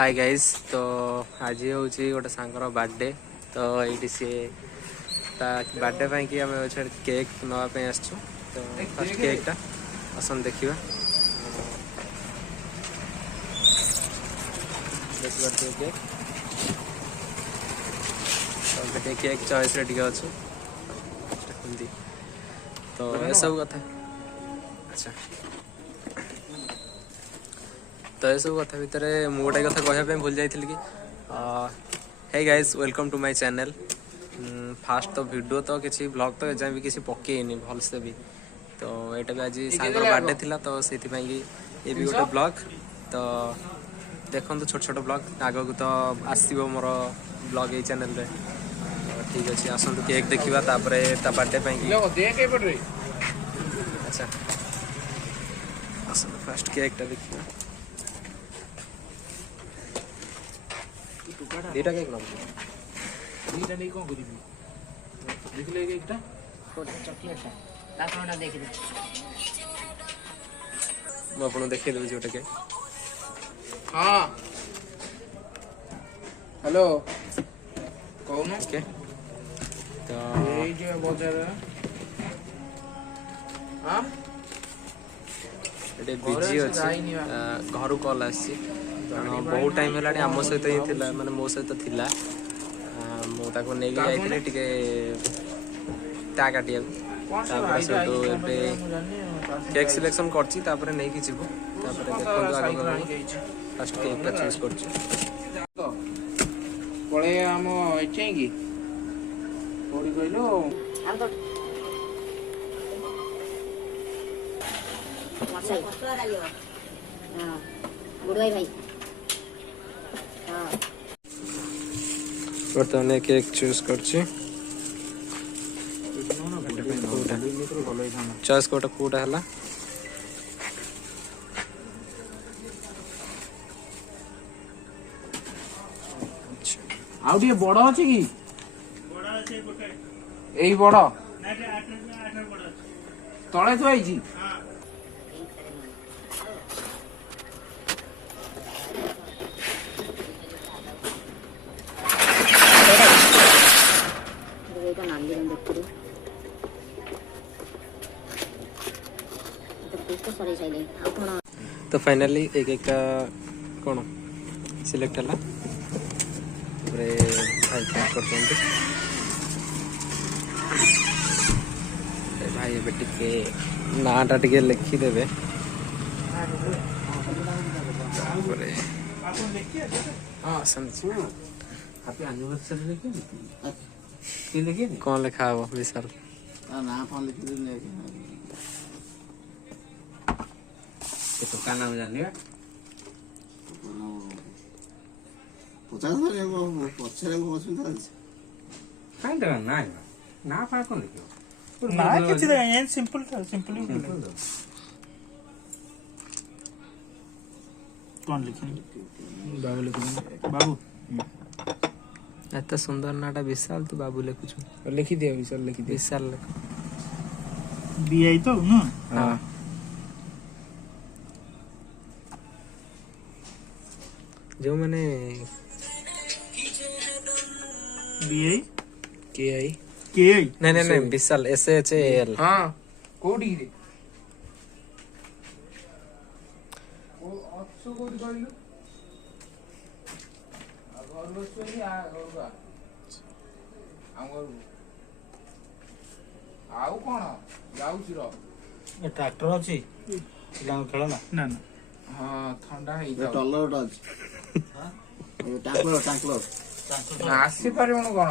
Hi guys. तो आज हूँ गोटे सांगर बर्थडे। तो ये सी बर्थडे पाई कि आम केक नापी आसचु। तो फर्स्ट केकटा आसन देखा केक तो केक चॉइस रे टिके अच्छु तो ये सब कथा। अच्छा तो ये सब कथा भितर मुझे गोटे कथा कहवाई भूल जाइए कि hey guys welcome to my channel. Fast तो वीडियो तो किसी ब्लॉग तो एजाए भी किसी पकेनी भलसे भी। तो यहाँ भी आज सांगर बर्थडे थिला तो से ये भी गोटे ब्लॉग। तो देखो तो छोट छोट ब्लॉग आग को तो आसो मोर ब्लॉग ये चैनल रे। तो ठीक अच्छे आसतु केक देखा बर्थडे। अच्छा आसतु फास्ट केकटा देखा दीटा केक दीटा नहीं कौन करी देख ले केकटा चॉकलेटटा ताकणा देख दे मु आपन देखै देबे जोटा के। हां हेलो कौन ओके तो ये जो बाजार हां एटे बिजी अछि घर कॉल आसी बहुत टाइम है आम सहित ही थिला माने मो सहित थिला मु ताको नै जाइथिले टिके ता काटिया तापर सेटो एबे केक सिलेक्शन करछि तापर नै कि जिवो तापर देखो आगे फर्स्ट केक का चूज करछि पळे हम एचै की कोडी कइलो हम तो मछाई कष्ट लागियो हां गुडबाई भाई बर्तमान केक चूज करछि चॉइस कोटा कोटा हला आउटे बड़ अछि की बड़ अछि गोटे एई बड़ ना जे 8 बड़ अछि तळे तो आइछि। हां এটা নালি রং দেখতে তো পেস্ট সরাই সাইলে আর কোন तो फाइनली एक एक का कौन सिलेक्ट है भाई ए टिके नाटा टिके लिखिदेवे कौन लिखा है वो विशाल ना फोन लिख दे तो का नाम जानिए पचास पछरे असुविधा अछि काई दगा ना ना पा कोन लिखियो ना किछि दगा एन सिंपल था सिंपल कौन लिखेंगे बाबू लिखेंगे बाबू एत सुंदर नाटा विशाल तो बाबू लिखुछु लिखि दियो विशाल लिखि दियो विशाल लिख बीआई तो ना हां जो मैंने बीआई केआई केआई नहीं नहीं नहीं विशाल SHAL हां कोडी रे ओ अच्छो कोडी कहलु घर बसुनी आ घरगा आंगर आउ कोन जाउछि रो ए ट्रैक्टर अछि पिलांग खेला ना ना ना हां ठंडा हे ए टलर अछि हां ए टांकलर आसी परिबन कोन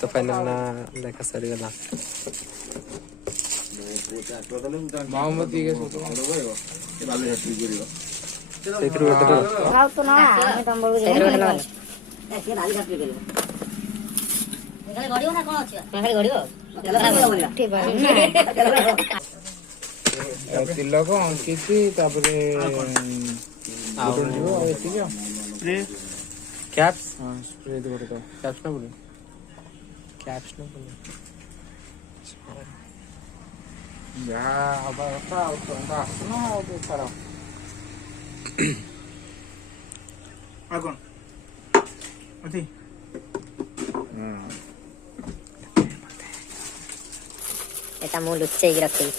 तो फाइनल ना देखा सरी गला मोहम्मदी के बाली हट्टी करियो सेथरु बेटर खाओ तो ना हमें तंबर को ए से डाली काट करियो खाली गडियो ना कोन अछि खाली गडियो ठीक है तिलक अंकित तापरे आउट जो एति जो स्प्रे कैप्स हां स्प्रे दे गोटे कैप्स ना बोले कैप्स ना बोले जहाँ हवा कथा आसना बेकार ଆଉ କ'ଣ ଅଛି ଏଟା ମୁଁ ଲୁଚେଇକି ରଖିବି।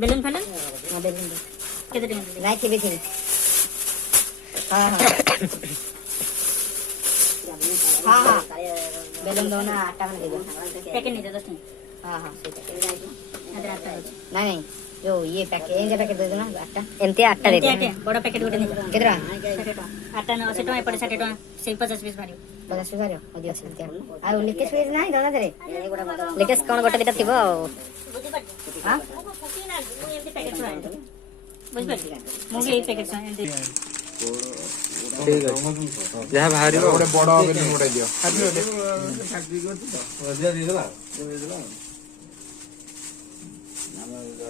ବେଲୁନ ଫେଲୁନ କେତେ ଟଙ୍କା? ନାଇଁ ଥିବି ଥିବି। ହଁ ହଁ ହଁ ହଁ ବେଲୁନ ଦଉନା 8ଟା ଖଣ୍ଡେ ଦେଇଦିଅ। ପ୍ୟାକେଟ ନେଇଯାଅ 10 ଟଙ୍କା। ହଁ ହଁ ନାଇଁ ନାଇଁ ଯୋଉ ଇଏ ପ୍ୟାକେଟ ଏମିତି ପ୍ୟାକେଟ ଦେଇଦିଅ ନା 8ଟା। ଏମିତି 8ଟା ଦେଇଦିଅ। ବଡ଼ ପ୍ୟାକେଟ ଗୋଟେ ନେଇଯାଅ। କେତେ ଟଙ୍କା? 8ଟା 80 ଟଙ୍କା ଏପଟେ 60 ଟଙ୍କା ସେଇ 50 ପିସ୍ ବାହାରିବ। 50 ପିସ୍ ବାହାରିବ ଅଧିକ ଅଛି। ଆଉ ଲିକେଜ ଫିକେଜ ନାହିଁ ଦଉନା ଦେରେ। ଲିକେଜ କ'ଣ ଗୋଟେ ଦିଟା ଥିବ ଆଉ। ହଁ ବୁଝିପାରିଲି ମୁଁ ବି ଏଇ ପ୍ୟାକେଟ ଏମିତି ଠିକ୍ ଅଛି ଯାହା ବାହାରିବ ଗୋଟେ ବଡ ବେଲୁନ ଗୋଟେ ଦିଅ।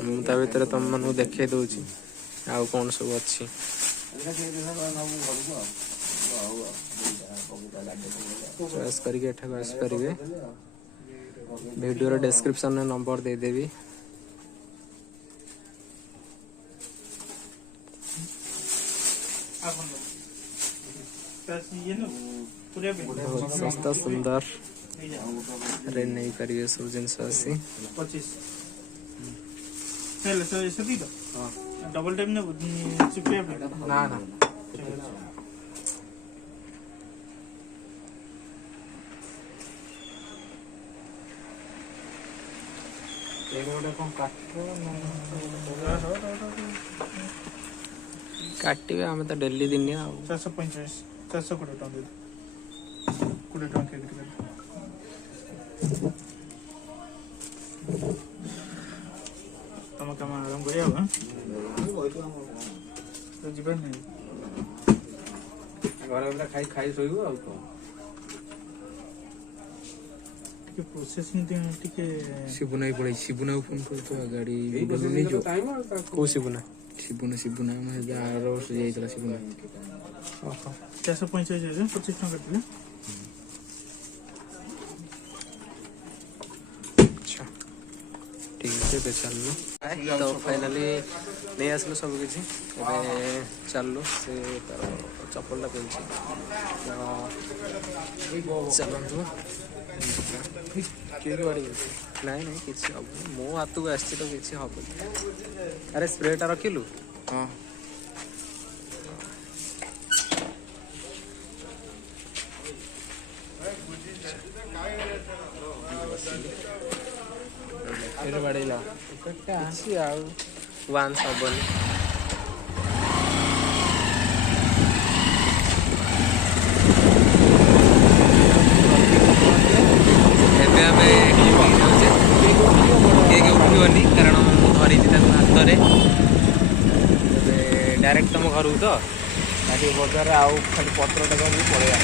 ମୁଁ ତା ଭିତରେ ତମମାନଙ୍କୁ ଦେଖେଇ ଦଉଛି ଆଉ କ'ଣ ସବୁ ଅଛି। ଚଏସ୍ କରିକି ଏଠାକୁ ଆସିପାରିବେ। ଭିଡ଼ିଓର ଡେସ୍କ୍ରିପ୍ସନରେ ନମ୍ବର ଦେଇଦେବି। ବହୁତ ଶସ୍ତା ସୁନ୍ଦର ରେ ନେଇପାରିବେ ସବୁ ଜିନିଷ ଆସି। 25 ହେଲେ ସେତିକି ତ ଡବଲ ଟାଇମ୍ ନେବୁ ଚିପିବା ପାଇଁ ନା ନା ଗୋଟେ କ'ଣ କାଟିବେ ଆମେ ତ ଡେଲି ଦିନିଆ ଆଉ। 445 420 ଟଙ୍କା ଦେଇ 20 ଟଙ୍କା କେମିତି କରି ତମ କାମ ଆରମ୍ଭ କରିବା ତ ଯିବାର ନାହିଁ ଘରେ ଗଲେ ଖାଇ ଖାଇ ଶୋଇବୁ ଆଉ କ'ଣ। ଟିକେ ପ୍ରୋସେସିଂ ଟିକେ ଶିବୁନା ପଳେଇ ଶିବୁନାକୁ ଫୋନ କରୁଥିବା ଗାଡି ନେଇଯିବ। କୋଉ ଶିବୁନା? ଶିବୁନା ଆମର ଆର ବର୍ଷ ଯାଇଥିଲା ଶିବୁନା। 445 25 ଟଙ୍କା କାଟିଲେ। ଆଚ୍ଛା ଠିକ୍ ଅଛି ଏବେ ଚାଲିଲୁ। ତ ଫାଇନାଲି ନେଇ ଆସିଲୁ ସବୁ କିଛି। ଏବେ ଚାଲିଲୁ ସେ ତାର ଚପଲଟା ପିନ୍ଧୁଛି ଚାଲନ୍ତୁ। କିଏ ଗାଡ଼ି ନାଇଁ ନାଇଁ କିଛି ହବନି ମୋ ହାତକୁ ଆସିଛି ତ କିଛି ହବନି। ଆରେ ସ୍ପ୍ରେଟା ରଖିଲୁ? ହଁ ବାଡ଼େଇଲା କିଛି ଆଉ ୱାନ୍ସ ହବନି। ଏବେ ଆମେ ଯାଉଛେ କେକ୍ ଉଠିବନି କାରଣ ମୁଁ ଧରିଛି ତାକୁ ହାତରେ। ଏବେ ଡାଇରେକ୍ଟ ତମ ଘରକୁ ତ ଗାଡ଼ି ବଜାରରେ ଆଉ ଖାଲି ପତ୍ରଟା କରିକି ପଳେଇବା।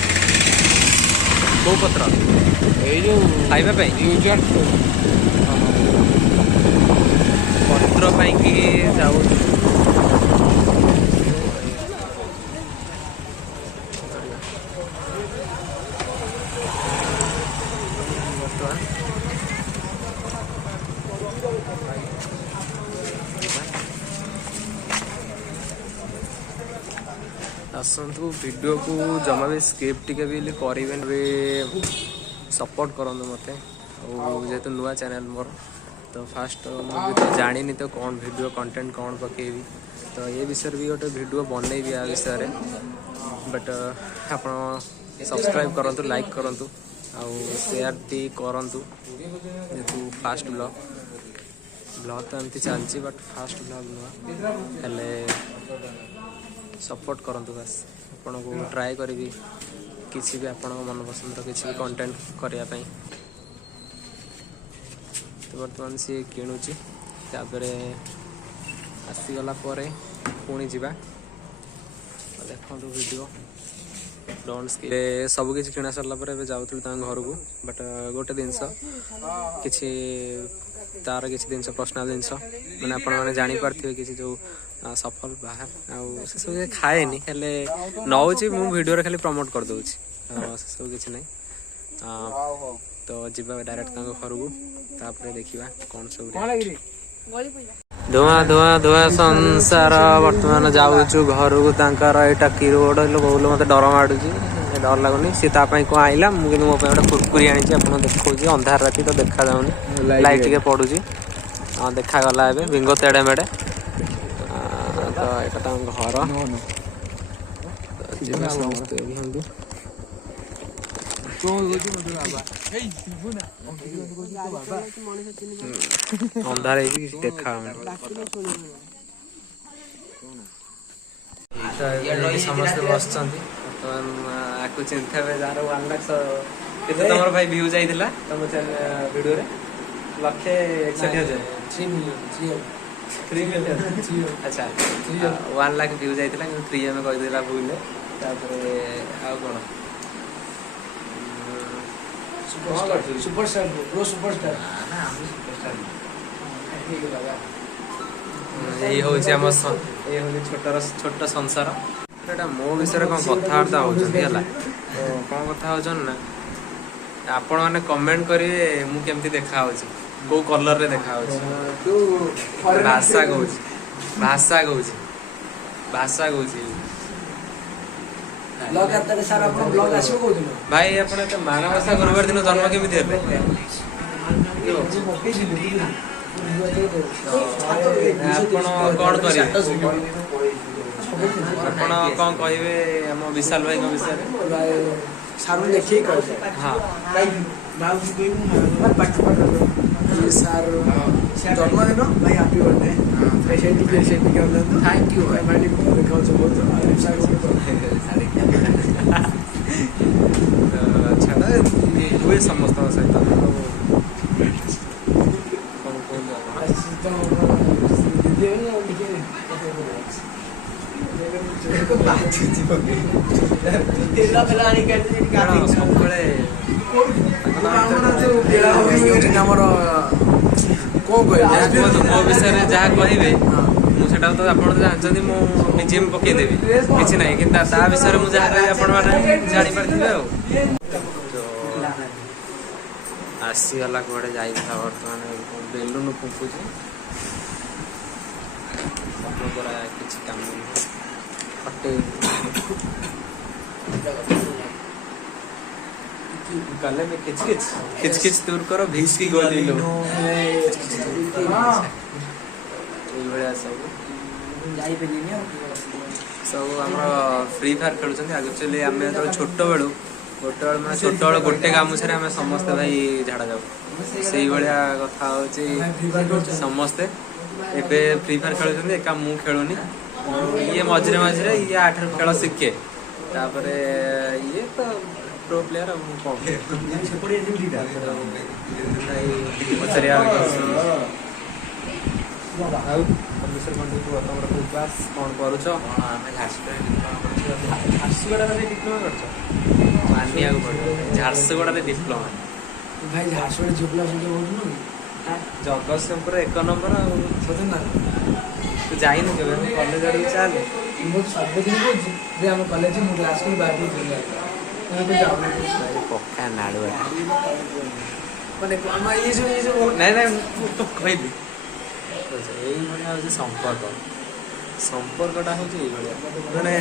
କୋଉ ପତ୍ର? ଏଇ ଯୋଉ ଖାଇବା ପାଇଁ ୟୁଜ୍ ଆଣ୍ଡ ଥ୍ରୋ ପତ୍ର ପାଇଁକି ଯାଉଛୁ। ଆସନ୍ତୁ ଭିଡ଼ିଓକୁ ଜମା ବି ସ୍କିପ୍ ଟିକେ ବି କରିବେନି ବି ସପୋର୍ଟ କରନ୍ତୁ ମୋତେ। ଆଉ ଯେହେତୁ ନୂଆ ଚ୍ୟାନେଲ୍ ମୋର ତ ଫାଷ୍ଟ ମୁଁ ବି ତ ଜାଣିନି ତ କ'ଣ ଭିଡ଼ିଓ କଣ୍ଟେଣ୍ଟ କ'ଣ ପକେଇବି ତ ଏ ବିଷୟରେ ବି ଗୋଟେ ଭିଡ଼ିଓ ବନେଇବି ଆ ବିଷୟରେ। ବଟ୍ ଆପଣ ସବସ୍କ୍ରାଇବ୍ କରନ୍ତୁ ଲାଇକ୍ କରନ୍ତୁ ଆଉ ସେୟାର ବି କରନ୍ତୁ। ଯେହେତୁ ଫାଷ୍ଟ ବ୍ଲଗ୍ ତ ଏମିତି ଚାଲିଛି ବଟ୍ ଫାଷ୍ଟ ବ୍ଲଗ୍ ନୁହଁ ହେଲେ ସପୋର୍ଟ କରନ୍ତୁ ବାସ୍। ଆପଣଙ୍କୁ ଟ୍ରାଏ କରିବି କିଛି ବି ଆପଣଙ୍କ ମନପସନ୍ଦର କିଛି ବି କଣ୍ଟେଣ୍ଟ କରିବା ପାଇଁ। ତ ବର୍ତ୍ତମାନ ସିଏ କିଣୁଛି ତାପରେ ଆସିଗଲା ପରେ ପୁଣି ଯିବା। ଦେଖନ୍ତୁ ଭିଡ଼ିଓ ଡୋଣ୍ଟ ସ୍କିପ୍। ସବୁ କିଛି କିଣା ସରିଲା ପରେ ଏବେ ଯାଉଥିଲୁ ତାଙ୍କ ଘରକୁ। ବଟ୍ ଗୋଟେ ଜିନିଷ କିଛି ତାର କିଛି ଜିନିଷ ପର୍ସନାଲ ଜିନିଷ ମାନେ ଆପଣମାନେ ଜାଣିପାରୁଥିବେ କିଛି ଯେଉଁ ସଫଲ ବାହାର ଆଉ ସେସବୁ କିଛି ଖାଏନି ହେଲେ ନେଉଛି ମୁଁ ଭିଡ଼ିଓରେ ଖାଲି ପ୍ରମୋଟ୍ କରିଦେଉଛି। ସେସବୁ କିଛି ନାହିଁ। ତ ଯିବା ଡାଇରେକ୍ଟ ତାଙ୍କ ଘରକୁ ତାପରେ ଦେଖିବା କ'ଣ ସବୁ। ଧୂଆଁ ଧୂଆଁ ଧୂଆଁ ସଂସାର ବର୍ତ୍ତମାନ ଯାଉଛୁ ଘରକୁ ତାଙ୍କର ଏଇଟା କି ରୋଡ ବହୁଲ ମତେ ଡର ମାଡୁଛି ଡର ଲାଗୁନି ସେ ତା ପାଇଁ କଣ ଆଇଲା ମୁଁ କିନ୍ତୁ ମୋ ପାଇଁ ଗୋଟେ କୁରକୁରି ଆଣିଛି ଆପଣ ଦେଖଉଛି ଅନ୍ଧାର ରାତି ତ ଦେଖାଯାଉନି ଲାଇଟ୍ ଟିକେ ପଡୁଛି ହଁ ଦେଖାଗଲା ଏବେ ବିଙ୍ଗୋ ତେଡେ ମେଡେ ତ ଏଇଟା ତାଙ୍କ ଘର ଯିବା ସମସ୍ତେ ଅନ୍ଧାର ହେଇକି କିଛି ଦେଖାଯାଉନି ସମସ୍ତେ ବସିଛନ୍ତି ଆକୁ ଚିନ୍ତା ଯାହାର 1 ଲାଖ କେତେ ତମର ଭାଇ ଭିଉ ଯାଇଥିଲା ତମ ଭିଡିଓରେ 1,61,000 3 ମିଲିୟନ ଆଚ୍ଛା 1 ଲାଖ ଭିଉ ଯାଇଥିଲା କିନ୍ତୁ 3 ଆମେ କହିଦେଲା ଭୁଲରେ ତାପରେ ଆଉ କଣ ଏଇ ହଉଛି ଆମ ଏଇ ହଉଛି ଛୋଟ ସଂସାର ଏଇଟା ମୋ ବିଷୟରେ କଣ କଥାବାର୍ତ୍ତା ହଉଛନ୍ତି ହେଲା ତ କଣ କଥା ହଉଛନ୍ତି ନା ଆପଣ ମାନେ କମେଣ୍ଟ କରିବେ ମୁଁ କେମିତି ଦେଖା ହଉଛି କୋଉ କଲରରେ ଦେଖା ହଉଛି ଭାଷା କହୁଛି ଭାଇ ଆପଣ ଏତେ ମାଣବସା ଗୁରୁବାର ଦିନ ଜନ୍ମ କେମିତି ହେଲେ ଆପଣ କଣ କରିବେ ଆପଣ କଣ କହିବେ ଆମ ବିଶାଲ ଭାଇଙ୍କ ବିଷୟରେ ହଁ ଜନ୍ମଦିନ ଭାଇ ହାପି ବर्थडे थैंक यू भाई ଛାଡ଼ ହୁଏ ସମସ୍ତଙ୍କ ସହିତ ସବୁବେଳେ ଆମର କଣ କହିବେ ମୋ ବିଷୟରେ ଯାହା କହିବେ ମୁଁ ସେଟା ତ ଆପଣ ତ ଜାଣିଛନ୍ତି ମୁଁ BGM ପକେଇଦେବି କିଛି ନାହିଁ କିନ୍ତୁ ତା ବିଷୟରେ ମୁଁ ଯାହା କହିବି ଆପଣ ମାନେ ଜାଣିପାରିଥିବେ ଆଉ ଆସିଗଲା କୁଆଡେ ଯାଇଥିଲା ବର୍ତ୍ତମାନ ବେଲୁନ ଫୁଙ୍କୁଛି ଦ୍ୱାରା କିଛି କାମ ହଟେ गले में खिच खिच दूर करो भीस की गोली लो सब फ्री फायर खेलुँ एक्चुअली आम जो छोट बेलू गोटे गामुछे आम समस्ते भाई झाड़ा जाऊ से भाया कथा हूँ समस्ते एबे फ्री फायर खेलुँ एका मु खेलुनी ये मझे मझे ये 8 खेल शिखे तापरे ये तो प्रो प्लेयर कौन कर झारसुगुड़ा डिप्लोमा भाई झारसुगुड़ा झिपला जगतसिंहपुर 1 नंबर तू जाइनु के कॉलेज आड़ चल सबदिन कह कॉलेज क्लास को बाहर पक्का नाड़ुआ संपर्कटा हूँ मैंने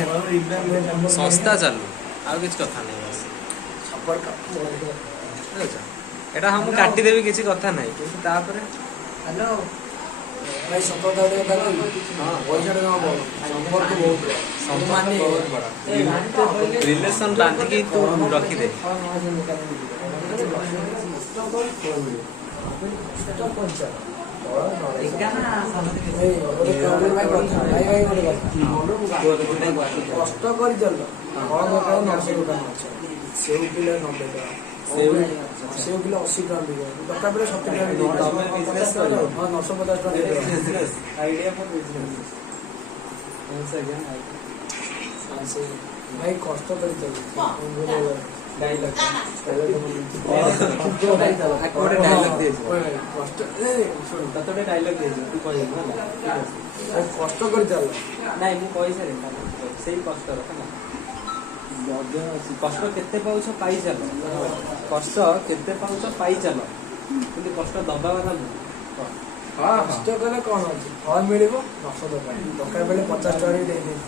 संस्था चालू आउ किसी कथा नहीं संपर्क एटा हम काटिदेवी किसी कथा नहीं कि हेलो भाई संपर्क संपर्क बहुत बड़ा रिलेशन बांधिकी तू रखिदे कष्ट कर चल सेव किलो 90 टका सेव किलो 80 टका बिक दरकार बेले 70 टका 950 टका आइडिया फॉर बिजनेस भाई कष्ट कर चल डायलॉग तू कह कष्ट कर चल नहीं मु कहि सारे सेही कष्ट कष्ट केते पाउछ पाई चल कष्ट केते पाउछ पाई चल किंतु कष्ट दबा वाला ହଁ ହଁ କଷ୍ଟ କଲେ କଣ ଅଛି ଫଳ ମିଳିବ ନଷ୍ଟ ଦରକାର ବେଳେ 50 ଟଙ୍କାରେ ଦେଇଦେବି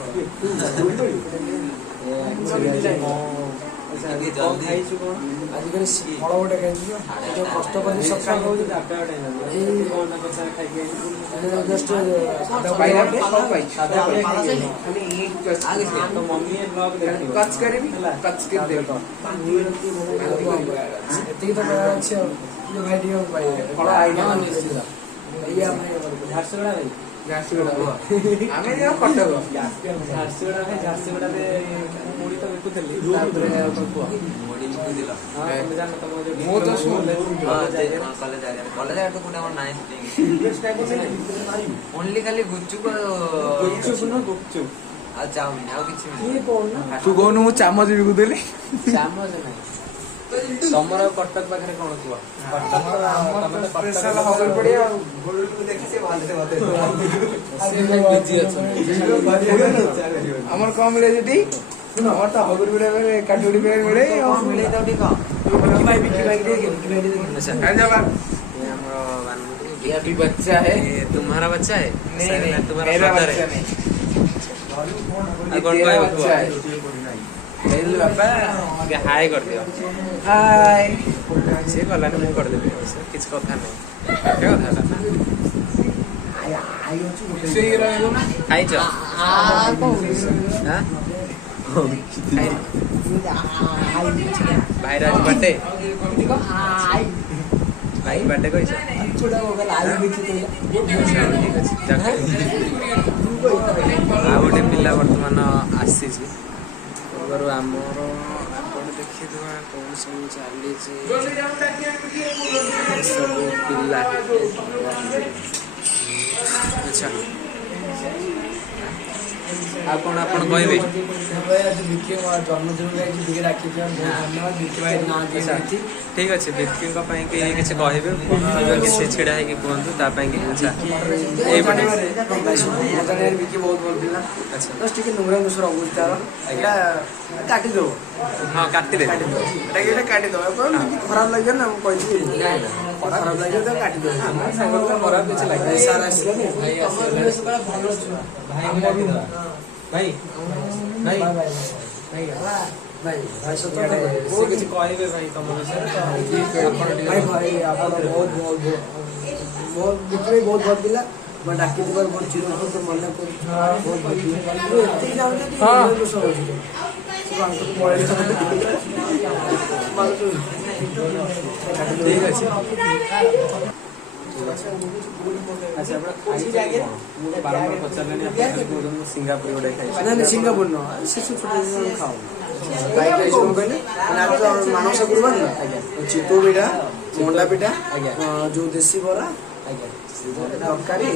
ଫଳ ଖାଇଛୁ କଣ ଆଜିକାଲି ଫଳ ଗୋଟେ ଖାଇଛୁ ଯୋଉ କଷ୍ଟ କରି ସକାଳ ଜଷ୍ଟ ପାଇଲା ଫଳ ପାଇଛି କଚ୍ କରିବି କଚ୍ କରିଦେବି ଏତିକି ତ କହିବାର ଅଛି ଆଉ ଭାଇ ଟିକେ ପାଇବେ ଫଳ ଆଇଲା ଏଇଆ ଝାରସୁଗୁଡ଼ା ଭାଇ ଝାରସୁଗୁଡ଼ା ଆମେ ଯିବା କଟକ ଝାରସୁଗୁଡ଼ା ଭାଇ ଝାରସୁଗୁଡ଼ାରେ ମୁଢ଼ି ତ ବିକୁଥିଲି ତାପରେ ଆଉ କଣ କୁହ ମୁଢ଼ି ବିକୁଥିଲ ତମେ ଜାଣ ତମ ମୁଁ ତ ଶୁଣିଲି କଲେଜ ଆଗ କୋଉଟା ଆମର ନାହିଁ ଓନ୍ଲି ଖାଲି ଗୁପଚୁପ ଆଉ ଚାଉମିନ ଆଉ କିଛି ତୁ କହୁନୁ ମୁଁ ଚାମଚ ବିକୁଥିଲି ଚାମଚ ନାହିଁ ତମର କଟକ ପାଖରେ କଣ କୁହ କଟକ ତମେ ତ ସ୍ପେଶାଲ ହବଲ ପଡିଆ ଆଉ ଆମର କଣ ମିଳେ ସେଠି ଆମର ତ ହବଲ ପଡିଆ କାଟୁଡି ମିଳେ ମିଳେଇ ଦଉ ଟିକେ अभी बच्चा है तुम्हारा बच्चा है नहीं तुम्हारा मेरा father बच्चा है नहीं कौन तेरा कौन बच्चा है मेरे बापा हाय कर दियो हाय से गलानी मु कर देबे किछ कथा नहीं के कथा ना से रहलो ना खाइ छ हां भाई राज बर्थडे भाई बर्थडे कहि छ आ गोटे पिला वर्तमान आसी आमर देखी कौन सब चली सब पिला अच्छा आप कौन आप कहबे जन्मदिन ଟିକେ ରାଖିଛ ଧନ୍ୟବାଦ ବିକି ଭାଇ ନା ଦିଅନ୍ତି ठीक अच्छे व्यक्ति किसी कहे किसी छिड़ा है कहतु अच्छा ବିକି ବହୁତ ଭଲ ଥିଲା अच्छा ଜଷ୍ଟ ଟିକେ ନୁଙ୍ଗରା ଦୋଷର ଅବସ୍ଥା ତାର ଏଇଟା କାଟିଦେବ हाँ काटिदे ଏଇଟା କାଟିଦେବ ଖରାପ ଲାଗିବ ନା ମୁଁ କହିଛି ଖରାପ ଲାଗିବ ତ କାଟିଦେବ खराब किसी लगे ସାର୍ ଆସିଲାନି भाई ଭାଇ ଭାଇ ସତ କଥା से किसी कहबे भाई तुम ଭାଇ ଭାଇ ଆପଣ ବହୁତ ବହୁତ ବହୁତ ବିକ୍ରି ବହୁତ ଭଲ ଥିଲା मैं डाकी दुबार बहुत चिर तो मन को बहुत एतिक जाऊँ दोष होची सब हमको पळे ठीक अच्छे अच्छा आपण खाई जागे मुझे बारंबार पचारलेनी आपण कोदन सिंगापुर गोटे खाई नहीं सिंगापुर न शिशु फुटे खाओ बाइक जाइस कोन कहले ना तो मानस गुरुवार ना चितो पिठा मंडा पिठा जो देसी बरा तरकारी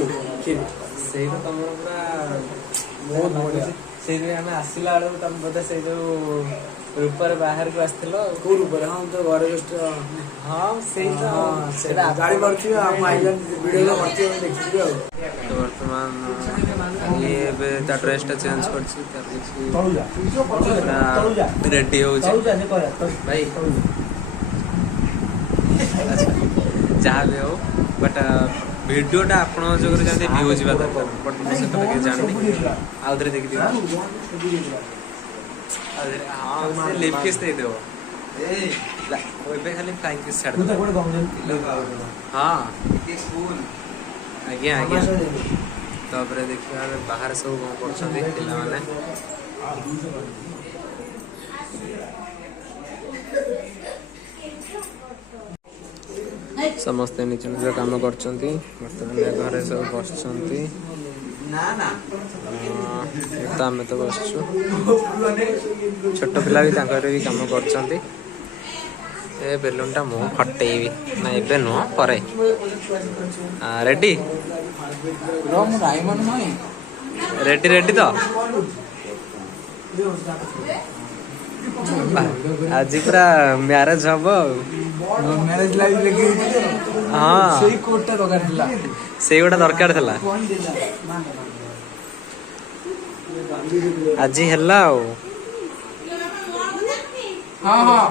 खीर से तुम पूरा बहुत बढ़िया से आम आसला बेलू तुम बोधे से जो रूपर बाहर को आसथिल को रूपर हाँ तो घरे जस्ट हाँ से गाड़ी पड़ती है हम आइलैंड वीडियो में पड़ती है देखिए तो वर्तमान ये ड्रेसटा चेंज कर रेडी हो भाई जहाँ भी हो बट वीडियोटा आपण जो जमी व्यू जा दरकार बट मुझे जानी आउ थे देखी हाँ लिप किस दे देव खाली फ्लाइंग किस छाड़ हाँ आज्ञा आज्ञा तापर देखिए बाहर सब कौन कर समस्ते निज निज काम कर घरे सब बस आम तो बस छोट पिला भी भी कम कर बेलूनटा मु फटेबी ना एबे नुह पर रेडी रेडी रेडी तो आज पूरा मैरेज हम मैरिज लाइफ लेके हाँ सेही कोटटा दरकार थिला से गोटा दरकार था आज है हाँ हाँ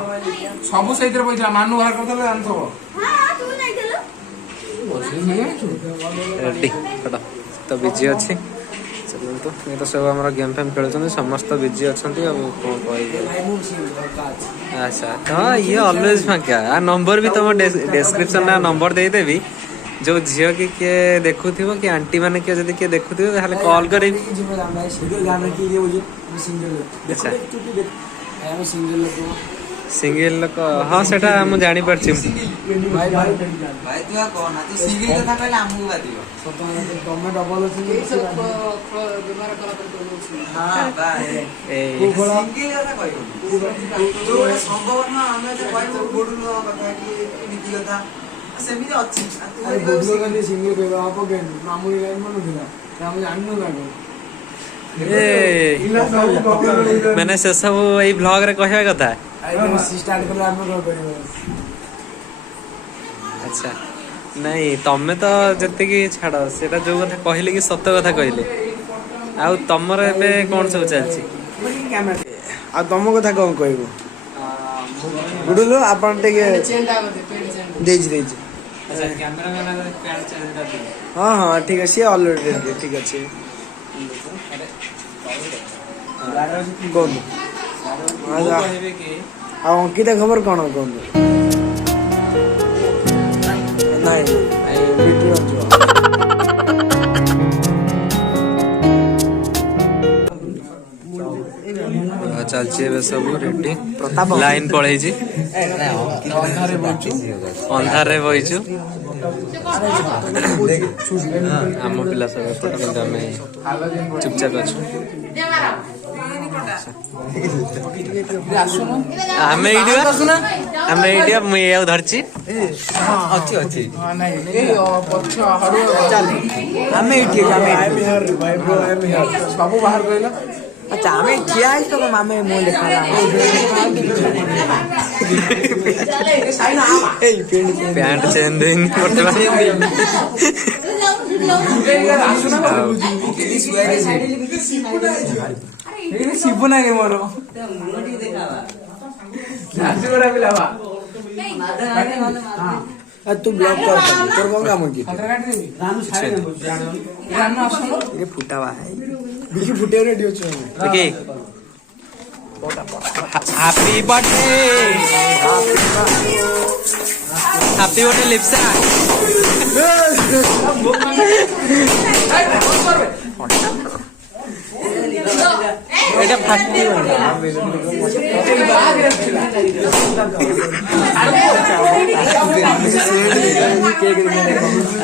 सब सही पैसा मानू बाहर करते जानथबो रेडी कट तो बिजी अच्छी चलतु ये तो सब आम गेम फेम खेलुं समस्त बिजी अच्छा कौन कह अच्छा हाँ ये अलवेज फाँका आ नंबर भी तुम डिस्क्रिप्शन में नंबर देदेवी जो झील कि किए देखु कि आंटी मैंने किए जब किए देखु कॉल कर सिंगल लोक हाँ सेटा मु जानी पारछि भाई तू कहना तू सिंगल कथा कहले हमहु बादियो तमे डबल व्यवहार करा हां भाई ए सिंगल कथा कहयो जो संभव न हमें जे कहबो गुडुलो कथा कि नीति कथा सेमी अछि तू गुडुलो कने सिंगल कहबो आपो के मामूली लाइन मन दिला हम जाननु लागो मैंने से सब यही ब्लॉग रे कहवा कथा स्टार्ट करला हम अच्छा नहीं तमे तो जति कि छाड़ सेटा जो कथा कहले कि सत्य कथा कहले आ तमर एबे कोन सब चलछि आ तुम कथा कौन कहबो गुडुलो आपण टे देज अच्छा कैमरामैन पैंट चेंज कर दे हां हां ठीक है सी ऑलरेडी ठीक है कौन अंकिता खबर कौन कौन चलछि सब रेडी लाइन पळै छी अंधार रे बइछु आम पिला सब फोटो के हम चुपचाप अछु हमें इडिया मैं धरची अच्छी अच्छी बाबू बाहर कहला अच्छा हमें किया है तो मामे मोह लिखा पैंट चेंज देंगे शिबू ना मोर तू ब्लॉक कर तोर कौन काम की ये फुटावा है बिकी फुटे रेडियो छ ओके हैप्पी बर्थडे लिप्सा এটা ফাটি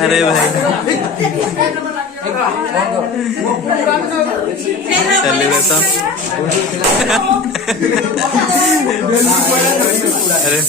अरे भाई सेलिब्रेशन अरे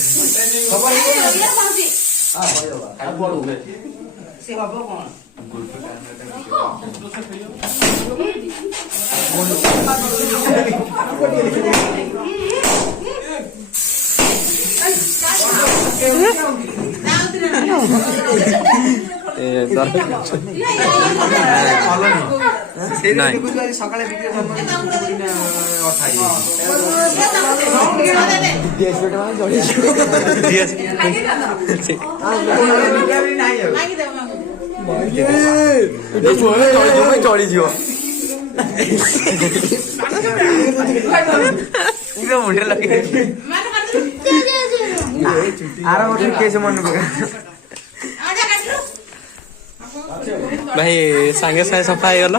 चढ़ीज मुंडे लगे आर गोटे केस मन भाई सांगे सागे सफा हो गल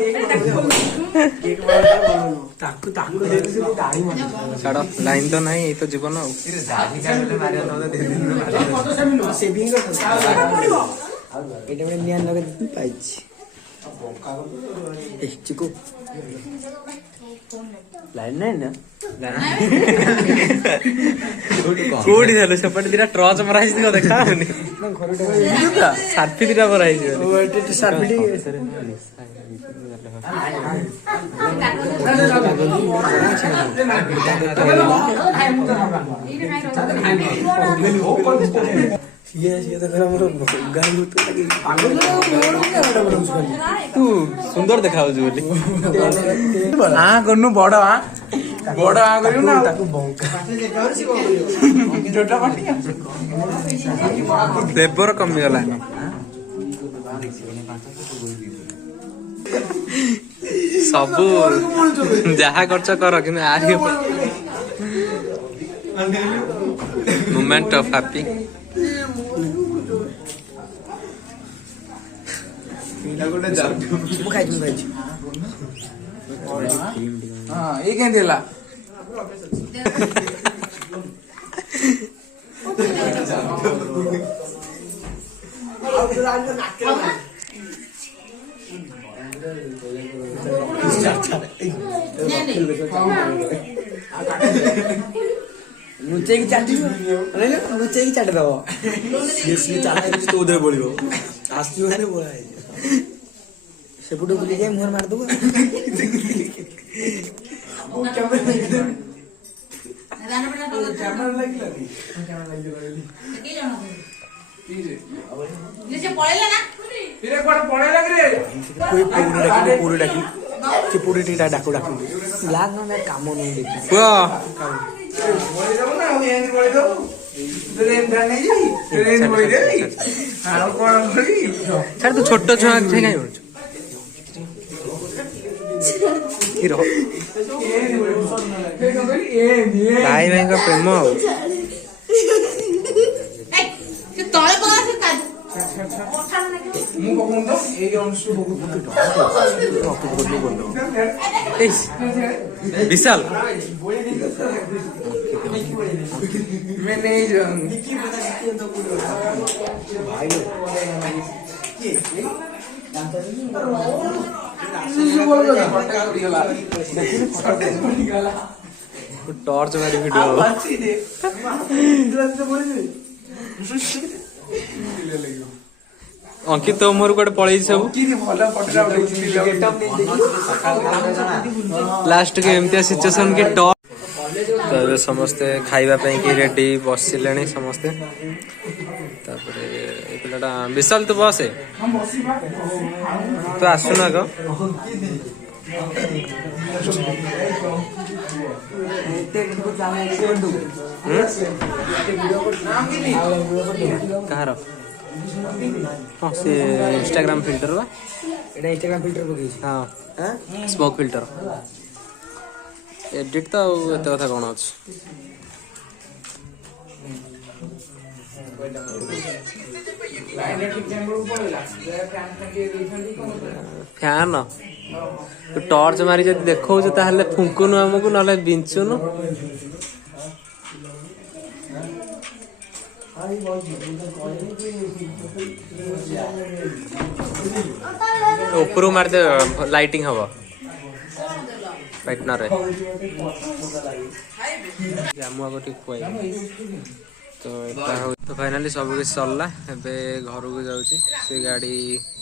छाड़ लाइन तो नहीं तो जीवन चिकू लाइन नहीं ना कोडी झालो सेपटे दिरा टर्च मरा हिस दियो देखा हनी सार्फी दिरा मरा हिस सार्फी ये तो हमरा गाय मुत लगे तू सुंदर देखाउ छु बोली हां गन्नु बड़ हां बड़ हां करियो ना छोटा पाटी फ्लेवर कमी गला ସବୁ ଯାହା କରୁଛ କର କିନ୍ତୁ ଆରି ମୋମେଣ୍ଟ ଅଫ ହ୍ୟାପି। ମୁଁ ଖାଇଛି ହଁ ଏଇ କେମିତି ହେଲା? ଲୁଚେଇକି ଚାଟିବ ଲୁଚେଇକି ଚାଟିଦବ ସିଏ ଚାଟା ତୋ ଦେହ ବଳିବ ଆସିବ ମାନେ ବୋଳା ହେଇଯିବ ସେପଟୁ ବୁଲି ଯାଇ ମୁହଁରେ ମାରିଦବୁ। କାମ ନେଇ ତୁ ଛୋଟ ଛୁଆ କାଇଁ ଭାଇ ଭାଇଙ୍କ ପ୍ରେମ ଆଉ ବିଶାଲ टॉर्च मारी वीडियो अंकित तो मोर कोटे पळै सब लास्ट के एमतिया सिचुएशन के टॉर्च तो समस्ते खाइबा पे कि रेडी बसिलेनी समस्ते तापरे ए पिलाटा विशाल तो बसे तो आसुना ग कहार हाँ से इंस्टाग्राम फिल्टर बा एटा इंस्टाग्राम फिल्टर पके हाँ स्मोक फिल्टर एडिट तो एत कथा कौन अच्छे फैन तू टॉर्च मारी जब देखो ताहले फुंकुनु हमको नले बिंचुनु ऊपर मार दे लाइटिंग हवा पार्टनर जामु आगो ठीक कोई तो फाइनली सब कुछ सरला एबे घर को जाउची से गाड़ी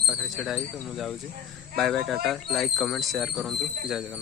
पाखरे छेड़ा तो मु जाउची bye bye tata like comment share करंतु जय जगन्नाथ।